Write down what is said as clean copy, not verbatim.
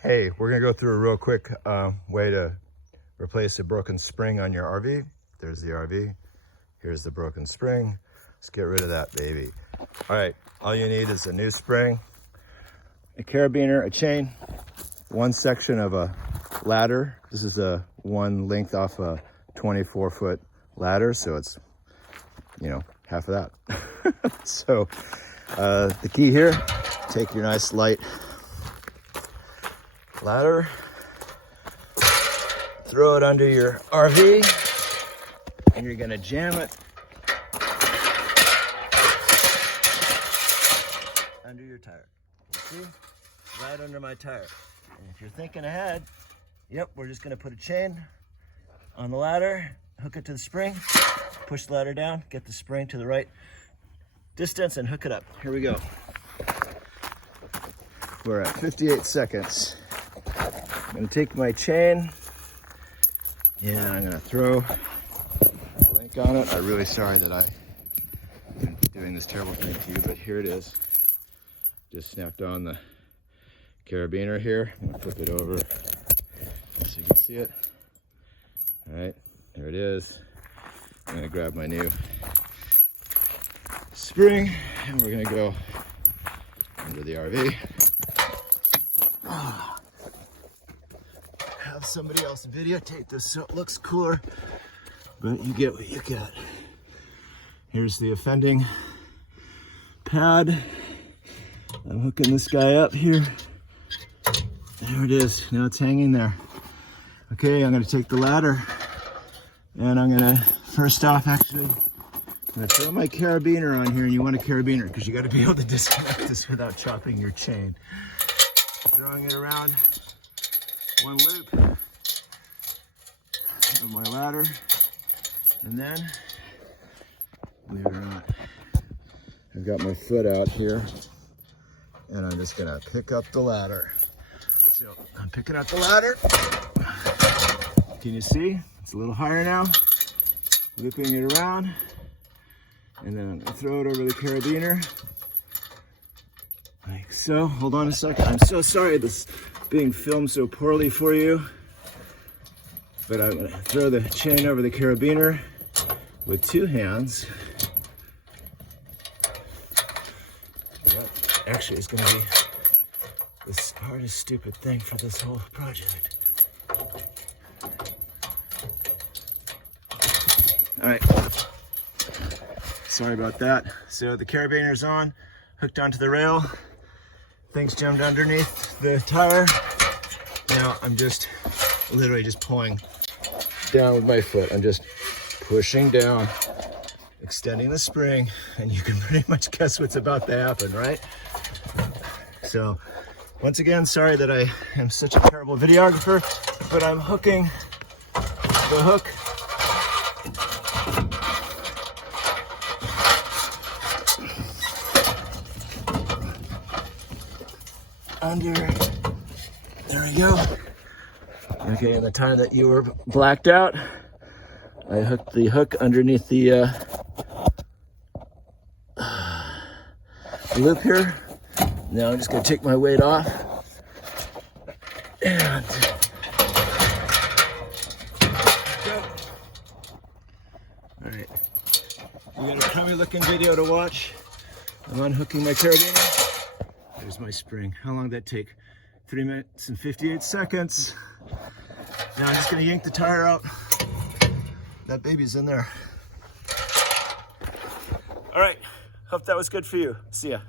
Hey, we're gonna go through a real quick way to replace a broken spring on your RV. There's the RV. Here's the broken spring. Let's get rid of that baby. All right, all you need is a new spring, a carabiner, a chain, one section of a ladder. This is the one length off a 24-foot ladder, so it's, half of that. So the key here, take your nice light ladder, throw it under your RV, and you're gonna jam it under your tire. You see? Right under my tire. And if you're thinking ahead, yep, we're just gonna put a chain on the ladder, hook it to the spring, push the ladder down, get the spring to the right distance, and hook it up. Here we go. We're at 58 seconds. I'm gonna take my chain and I'm gonna throw a link on it. I'm really sorry that I'm doing this terrible thing to you, but here it is. Just snapped on the carabiner here. I'm gonna flip it over so you can see it. All right, there it is. I'm gonna grab my new spring and we're gonna go under the RV. Have somebody else videotape this so it looks cooler, but you get what you get. Here's the offending pad. I'm hooking this guy up here. There it is. Now it's hanging there. Okay, I'm gonna take the ladder and I'm gonna, first off, actually, I'm gonna throw my carabiner on here, and you want a carabiner because you gotta be able to disconnect this without chopping your chain. Throwing it around one loop of my ladder, and then, believe it or not, I've got my foot out here, and I'm just gonna pick up the ladder. So I'm picking up the ladder. Can you see? It's a little higher now. Looping it around, and then I'm gonna throw it over the carabiner. Like so. Hold on a second. I'm so sorry this is being filmed so poorly for you, but I'm gonna throw the chain over the carabiner with two hands. That actually is gonna be the hardest stupid thing for this whole project. All right, sorry about that. So the carabiner's on, hooked onto the rail. Things jammed underneath the tire. Now I'm just literally just pulling down with my foot. I'm just pushing down, extending the spring, and you can pretty much guess what's about to happen, right? So once again, sorry that I am such a terrible videographer, but I'm hooking the hook under, there we go. Okay, and the time that you were blacked out, I hooked the hook underneath the loop here. Now I'm just gonna take my weight off. And go. All right, we got a crummy looking video to watch. I'm unhooking my carabiner. There's my spring. How long did that take? 3 minutes and 58 seconds. Now I'm just gonna yank the tire out. That baby's in there. All right, hope that was good for you. See ya.